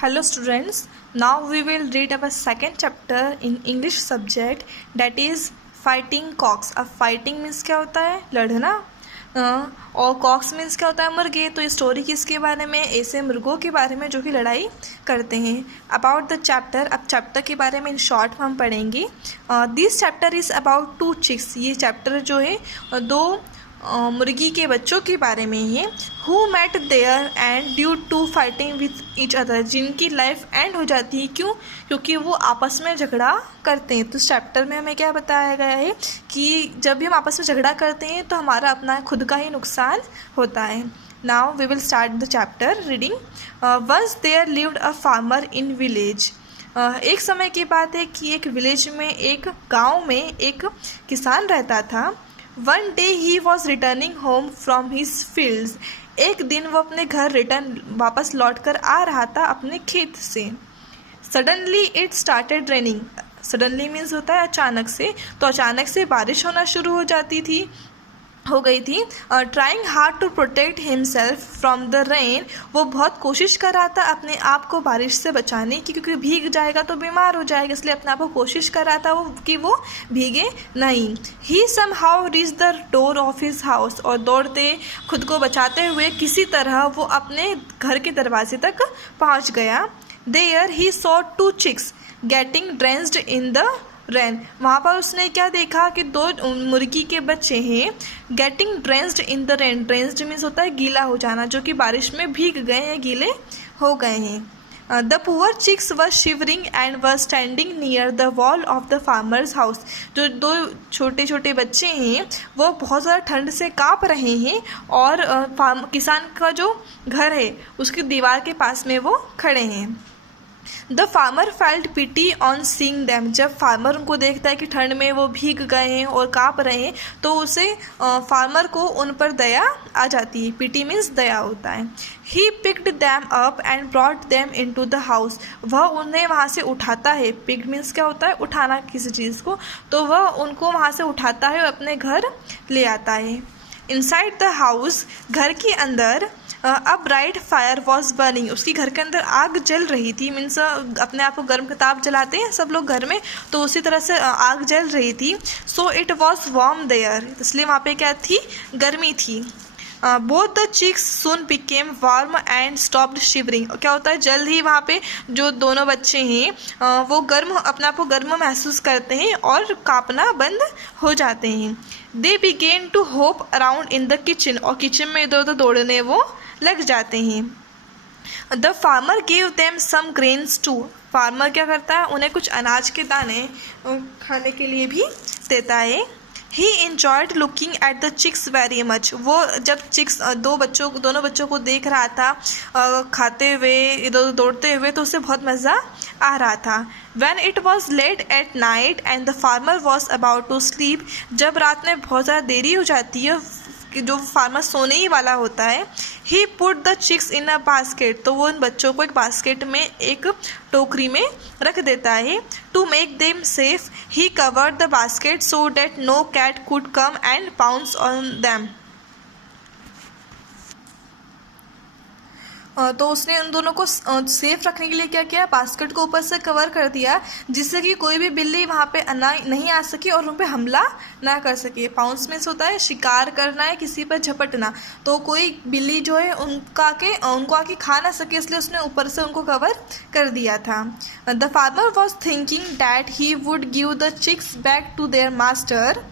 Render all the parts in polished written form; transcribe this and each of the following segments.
Hello students, now we will read our second chapter in English subject, that is fighting cocks. अब fighting means क्या होता है? लड़ना। और cocks means क्या होता है? मुर्गे। तो ये स्टोरी किसके बारे में? ऐसे मुर्गों के बारे में जो कि लड़ाई करते हैं। अबाउट द चैप्टर, अब चैप्टर के बारे में इन शॉर्ट हम पढ़ेंगे। This chapter is about 2 chicks। ये चैप्टर जो है दो मुर्गी के बच्चों के बारे में है। Who met their end due to fighting with each other, जिनकी लाइफ एंड हो जाती है। क्यों? क्योंकि वो आपस में झगड़ा करते हैं। तो इस चैप्टर में हमें क्या बताया गया है कि जब भी हम आपस में झगड़ा करते हैं तो हमारा अपना खुद का ही नुकसान होता है। Now we will start the chapter reading. Once there lived a farmer in village. एक समय की बात है कि एक विलेज में, एक गाँव में एक किसान रहता था। One day he was returning home from his fields. एक दिन वो अपने घर वापस लौट कर आ रहा था अपने खेत से। Suddenly it started raining. Suddenly means होता है अचानक से। तो अचानक से बारिश होना शुरू हो गई थी। Trying hard to protect himself from the rain. वो बहुत कोशिश कर रहा था अपने आप को बारिश से बचाने की, क्योंकि भीग जाएगा तो बीमार हो जाएगा, इसलिए अपने आप को कोशिश कर रहा था कि वो भीगे नहीं। He somehow reach the door of his house. और दौड़ते खुद को बचाते हुए किसी तरह वो अपने घर के दरवाजे तक पहुँच गया। There he saw 2 chicks getting drenched in the rain. वहाँ पर उसने क्या देखा कि 2 मुर्गी के बच्चे हैं getting drenched in the rain. Drenched means होता है गीला हो जाना, जो कि बारिश में भीग गए हैं, गीले हो गए हैं। The poor chicks were shivering and were standing near the wall of the farmer's house. जो 2 छोटे छोटे बच्चे हैं वो बहुत ज़्यादा ठंड से काँप रहे हैं और किसान का जो घर है उसकी दीवार के पास में वो खड़े हैं। The farmer felt pity on seeing them. जब फार्मर उनको देखता है कि ठंड में वो भीग गए हैं और काँप रहे हैं तो उसे फार्मर को उन पर दया आ जाती है। पिटी मीन्स दया होता है। He picked them up and brought them into the house. वह उन्हें वहाँ से उठाता है। पिक्ड मीन्स क्या होता है? उठाना किसी चीज़ को। तो वह उनको वहाँ से उठाता है और अपने घर ले आता है। इनसाइड द हाउस, घर के अंदर, a bright fire was burning. उसकी घर के अंदर आग जल रही थी। मीन्स अपने आप को गर्म ताप जलाते हैं सब लोग घर में, तो उसी तरह से आग जल रही थी। So it was warm there, इसलिए वहाँ पे क्या थी? गर्मी थी। Both the chicks soon became warm and stopped shivering. क्या होता है? जल्द ही वहाँ पे जो दोनों बच्चे हैं वो अपने आप को गर्म महसूस करते हैं और कांपना बंद हो जाते हैं। They begin to hop around in the kitchen. और किचन में इधर उधर दौड़ने वो लग जाते हैं। The farmer gave them some grains too. Farmer क्या करता है? उन्हें कुछ अनाज के दाने खाने के लिए भी देता है। He enjoyed looking at the chicks very much. वो जब दोनों बच्चों को देख रहा था खाते हुए, इधर दौड़ते हुए, तो उसे बहुत मज़ा आ रहा था। When it was late at night and the farmer was about to sleep, जब रात में बहुत ज़्यादा देरी हो जाती है कि जो फार्मर सोने ही वाला होता है, he put the chicks in a basket. तो वो उन बच्चों को एक बास्केट में, एक टोकरी में रख देता है। To make them safe he covered the basket so that no cat could come and pounce on them. तो उसने उन दोनों को सेफ रखने के लिए क्या किया? बास्केट को ऊपर से कवर कर दिया, जिससे कि कोई भी बिल्ली वहाँ पे नहीं आ सके और उन पे हमला ना कर सके। पाउंस मीन्स होता है शिकार करना है, किसी पर झपटना। तो कोई बिल्ली जो है उनको आके खा ना सके, इसलिए उसने ऊपर से उनको कवर कर दिया था। The farmer was thinking that he would give the chicks back to their master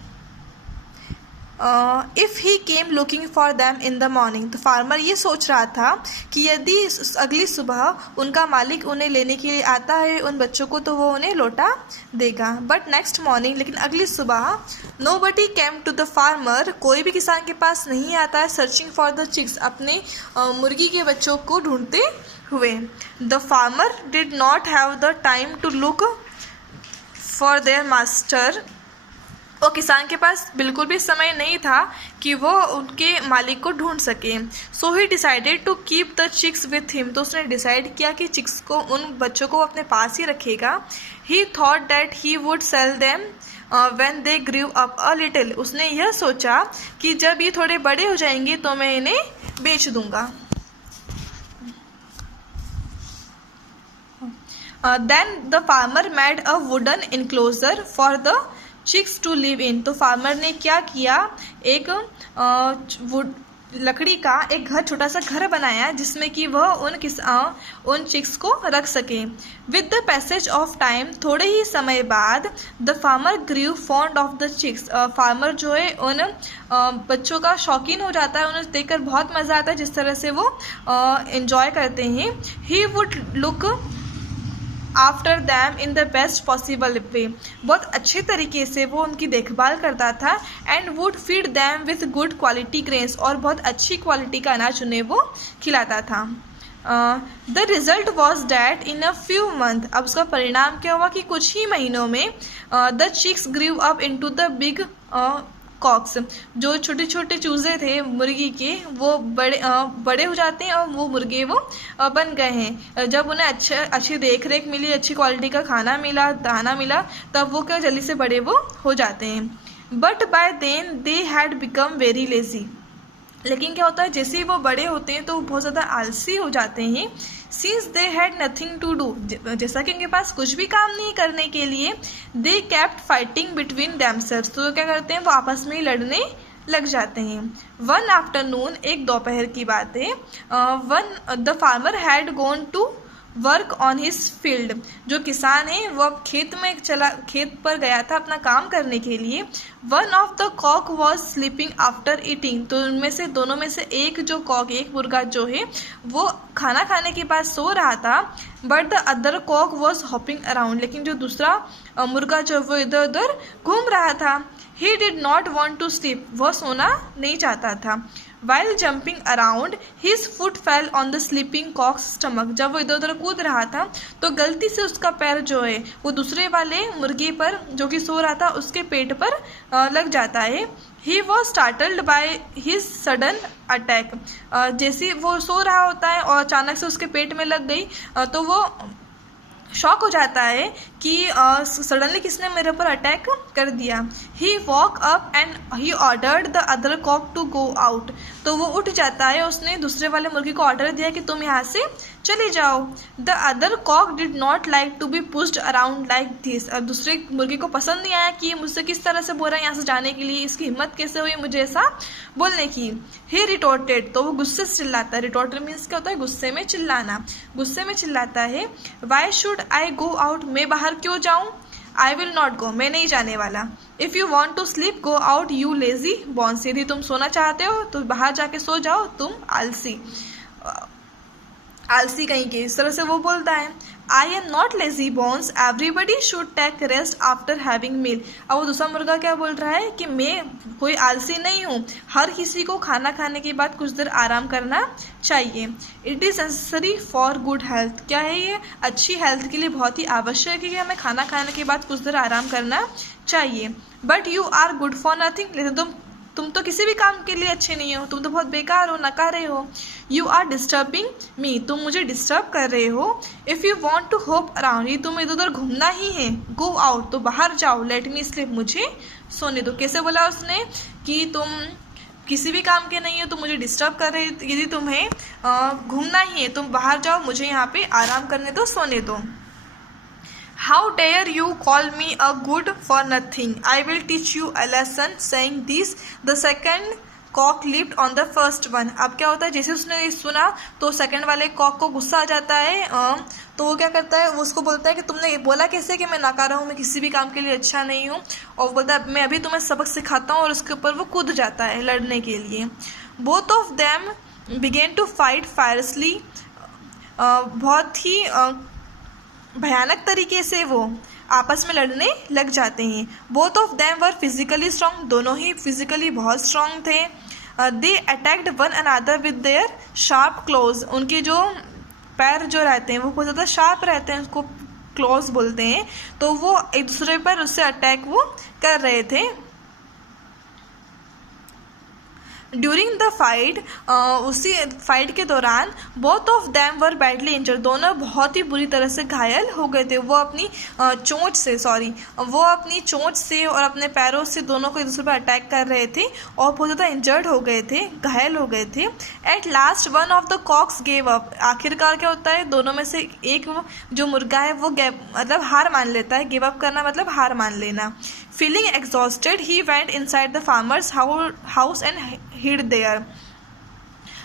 if he came looking for them in the morning. तो फार्मर ये सोच रहा था कि यदि अगली सुबह उनका मालिक उन्हें लेने के लिए आता है उन बच्चों को, तो वो उन्हें लौटा देगा। बट नेक्स्ट मॉर्निंग, लेकिन अगली सुबह, nobody came to the farmer. कोई भी किसान के पास नहीं आता है। सर्चिंग फॉर द चिक्स, अपने मुर्गी के बच्चों को ढूंढते हुए। The farmer did not have the time to look for their master. और किसान के पास बिल्कुल भी समय नहीं था कि वो उनके मालिक को ढूंढ सके। So he decided to keep the chicks with him. तो उसने डिसाइड किया कि चिक्स को, उन बच्चों को अपने पास ही रखेगा। ही thought that he would sell them when they grew up a little. उसने यह सोचा कि जब ये थोड़े बड़े हो जाएंगे तो मैं इन्हें बेच दूंगा। Then the farmer made a wooden enclosure for the chicks to live in. तो फार्मर ने क्या किया, एक लकड़ी का एक घर, छोटा सा घर बनाया जिसमें कि वह उन चिक्स को रख सके। With the passage of time, थोड़े ही समय बाद, the farmer grew fond of the chicks. Farmer जो है उन बच्चों का शौकीन हो जाता है, उन्हें देखकर बहुत मज़ा आता है जिस तरह से वो एंजॉय करते हैं। He would look after them in the best possible way. बहुत अच्छे तरीके से वो उनकी देखभाल करता था। And would feed them with good quality grains, और बहुत अच्छी क्वालिटी का अनाज उन्हें वो खिलाता था। The result was that in a few month, अब उसका परिणाम क्या हुआ कि कुछ ही महीनों में the chicks grew up into the big cocks, जो छोटे छोटे चूज़े थे मुर्गी के वो बड़े हो जाते हैं और वो मुर्गे वो बन गए हैं। जब उन्हें अच्छी देख रेख मिली, अच्छी क्वालिटी का खाना मिला, दाना मिला, तब वो क्या जल्दी से बड़े वो हो जाते हैं। But by then they had become very lazy, लेकिन क्या होता है जैसे ही वो बड़े होते हैं तो वो बहुत ज़्यादा आलसी हो जाते हैं। Since they had nothing to do, जैसा कि उनके पास कुछ भी काम नहीं करने के लिए, they kept fighting between themselves, तो क्या करते हैं वो आपस में ही लड़ने लग जाते हैं। वन आफ्टरनून, एक दोपहर की बात है, the farmer had gone to work on his field, जो किसान है वो अब खेत पर गया था अपना काम करने के लिए। One of the cock was sleeping after eating, तो उनमें से दोनों में से एक जो कॉक, एक मुर्गा जो है वो खाना खाने के बाद सो रहा था। But the other cock was hopping around, लेकिन जो दूसरा मुर्गा जो वो इधर उधर घूम रहा था। He did not want to sleep, वह सोना नहीं चाहता था। While jumping around, his foot fell on the sleeping cock's stomach, जब वो इधर उधर कूद रहा था तो गलती से उसका पैर जो है वो दूसरे वाले मुर्गे पर जो कि सो रहा था उसके पेट पर लग जाता है। He was startled by his sudden attack, जैसे वो सो रहा होता है और अचानक से उसके पेट में लग गई तो वो शॉक हो जाता है कि सडनली किसने मेरे ऊपर अटैक कर दिया। He walk up and he ordered the other cock to go out, तो वो उठ जाता है, उसने दूसरे वाले मुर्गी को ऑर्डर दिया कि तुम यहाँ से चले जाओ। The other cock did not like to be pushed around like this, और दूसरे मुर्गी को पसंद नहीं आया कि मुझसे किस तरह से बोल रहा है यहाँ से जाने के लिए, इसकी हिम्मत कैसे हुई मुझे ऐसा बोलने की। ही रिटोर्टेड, तो वो गुस्से से चिल्लाता है। रिटोर्टेड मीन्स क्या होता है, गुस्से में चिल्लाना। गुस्से में चिल्लाता है, why should I go out, मैं बाहर क्यों जाऊँ। आई विल नॉट गो, मैं नहीं जाने वाला। If you want to sleep go out you lazy bones, यदि तुम सोना चाहते हो तो बाहर जाके सो जाओ तुम आलसी कहीं के, इस तरह से वो बोलता है। I am not lazybones, everybody should take rest after having meal. अब वो दूसरा मुर्गा क्या बोल रहा है कि मैं कोई आलसी नहीं हूँ, हर किसी को खाना खाने के बाद कुछ देर आराम करना चाहिए। It is necessary for good health, क्या है ये, अच्छी हेल्थ के लिए बहुत ही आवश्यक है कि हमें खाना खाने के बाद कुछ देर आराम करना चाहिए। But you are good for nothing, लेकिन तुम तो किसी भी काम के लिए अच्छे नहीं हो, तुम तो बहुत बेकार हो, नकारे हो। यू आर डिस्टर्बिंग मी, तुम मुझे डिस्टर्ब कर रहे हो। If you want to hop around, ये तुम्हें इधर उधर घूमना ही है, गो आउट, तो बाहर जाओ। लेट मी स्लीप, मुझे सोने दो। कैसे बोला उसने कि तुम किसी भी काम के नहीं हो, तुम मुझे डिस्टर्ब कर रहे हो, यदि तुम्हें घूमना ही है तुम बाहर जाओ, मुझे यहाँ पे आराम करने दो, सोने दो। How dare you call me a good for nothing? I will teach you a lesson. Saying this, the second cock leaped on the first one. अब क्या होता है, जैसे उसने ये सुना तो सेकंड वाले कॉक को गुस्सा आ जाता है, तो वो क्या करता है, वो उसको बोलता है कि तुमने बोला कैसे कि मैं नकारा हूँ, मैं किसी भी काम के लिए अच्छा नहीं हूँ, और बोलता है मैं अभी तुम्हें सबक सिखाता हूँ, और उसके ऊपर वो कूद जाता है लड़ने के लिए। Both of them begin to fight fiercely, बहुत ही भयानक तरीके से वो आपस में लड़ने लग जाते हैं। Both of them were physically strong, दोनों ही फिजिकली बहुत स्ट्रॉन्ग थे। They attacked one another with their sharp claws, उनके जो पैर जो रहते हैं वो बहुत ज़्यादा शार्प रहते हैं, उसको क्लोज बोलते हैं, तो वो एक दूसरे पर उससे अटैक वो कर रहे थे। ड्यूरिंग द फाइट, उसी फाइट के दौरान both of them were badly injured, दोनों बहुत ही बुरी तरह से घायल हो गए थे। वो अपनी चोंच से और अपने पैरों से दोनों को एक दूसरे पर अटैक कर रहे थे और बहुत ज़्यादा इंजर्ड हो गए थे, घायल हो गए थे। At last one of the cocks gave up, आखिरकार क्या होता है, दोनों में से एक जो मुर्गा है वो मतलब हार मान लेता है। गिव अप करना मतलब हार मान लेना। Feeling exhausted he went inside the farmer's house and hid there,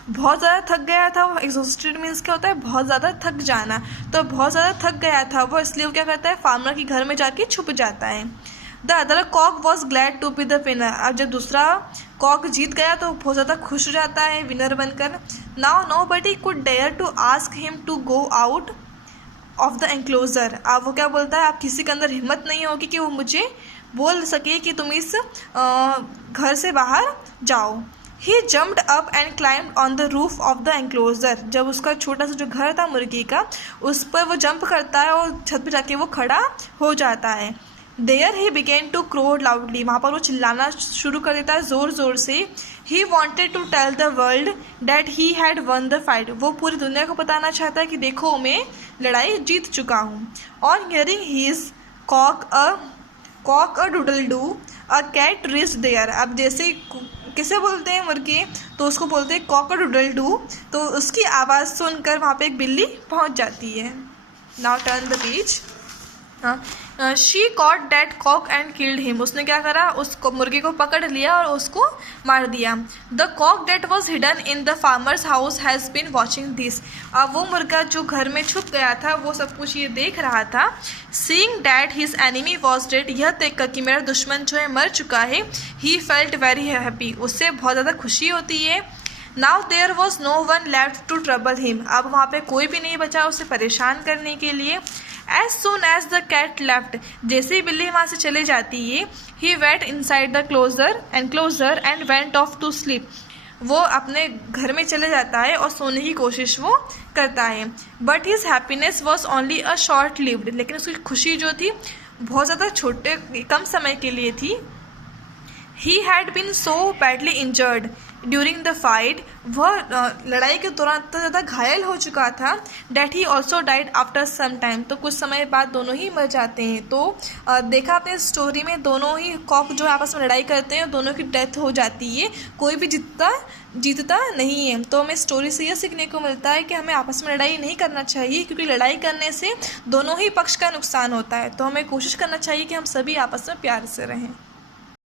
बहुत ज़्यादा थक गया था वो। एग्जॉस्टेड मीन्स क्या होता है, बहुत ज़्यादा थक जाना। तो बहुत ज़्यादा थक गया था वो, इसलिए वो क्या करता है, फार्मर के घर में जाके छुप जाता है। The other cock was glad to be the winner, अब जब दूसरा कॉक जीत गया तो बहुत ज़्यादा खुश हो जाता है विनर बनकर। Now nobody could dare to ask him to go out of the enclosure, अब वो क्या बोलता है, आप किसी के अंदर हिम्मत नहीं होगी कि वो मुझे बोल सके कि तुम इस घर से बाहर जाओ। He jumped up and climbed on the roof of the enclosure, जब उसका छोटा सा जो घर था मुर्गी का, उस पर वो जंप करता है और छत पर जाके वो खड़ा हो जाता है। There he began to crow loudly, वहाँ पर वो चिल्लाना शुरू कर देता है ज़ोर ज़ोर से। He wanted to tell the world that he had won the fight, वो पूरी दुनिया को बताना चाहता है कि देखो मैं लड़ाई जीत चुका हूँ। On hearing his cock a doodle doo a cat reached there, अब जैसे किसे बोलते हैं मुर्गी, तो उसको बोलते हैं कॉक अ डूडल डू, तो उसकी आवाज़ सुनकर वहाँ पे एक बिल्ली पहुँच जाती है। Now turn the page. She cot that cock and killed him, उसने क्या करा, उसको मुर्गी को पकड़ लिया और उसको मार दिया। The cock that was hidden in the farmer's house has been watching this, अब वो मुर्गा जो घर में छुप गया था वो सब कुछ ये देख रहा था। Seeing that his enemy was dead, यह देखकर कि मेरा दुश्मन जो है मर चुका है, ही फेल्ट वेरी हैप्पी, उससे बहुत ज़्यादा खुशी होती है। Now there was no one left to trouble him, अब वहाँ पे कोई भी नहीं बचा उसे परेशान करने के लिए। As soon as the cat left, जैसे ही बिल्ली वहाँ से चले जाती है, he went inside the enclosure and went off to sleep, वो अपने घर में चले जाता है और सोने की कोशिश वो करता है। But his happiness was only a short lived, लेकिन उसकी खुशी जो थी बहुत ज़्यादा कम समय के लिए थी। He had been so badly injured during the fight, वह लड़ाई के दौरान इतना ज़्यादा घायल हो चुका था, that he also died after some time, तो कुछ समय बाद दोनों ही मर जाते हैं। तो देखा आपने स्टोरी में दोनों ही कॉक जो आपस में लड़ाई करते हैं दोनों की डेथ हो जाती है, कोई भी जीतता नहीं है। तो हमें स्टोरी से यह सीखने को मिलता है कि हमें आपस में लड़ाई नहीं करना चाहिए, क्योंकि लड़ाई करने से दोनों ही पक्ष का नुकसान होता है। तो हमें कोशिश करना चाहिए कि हम सभी आपस में प्यार से रहें।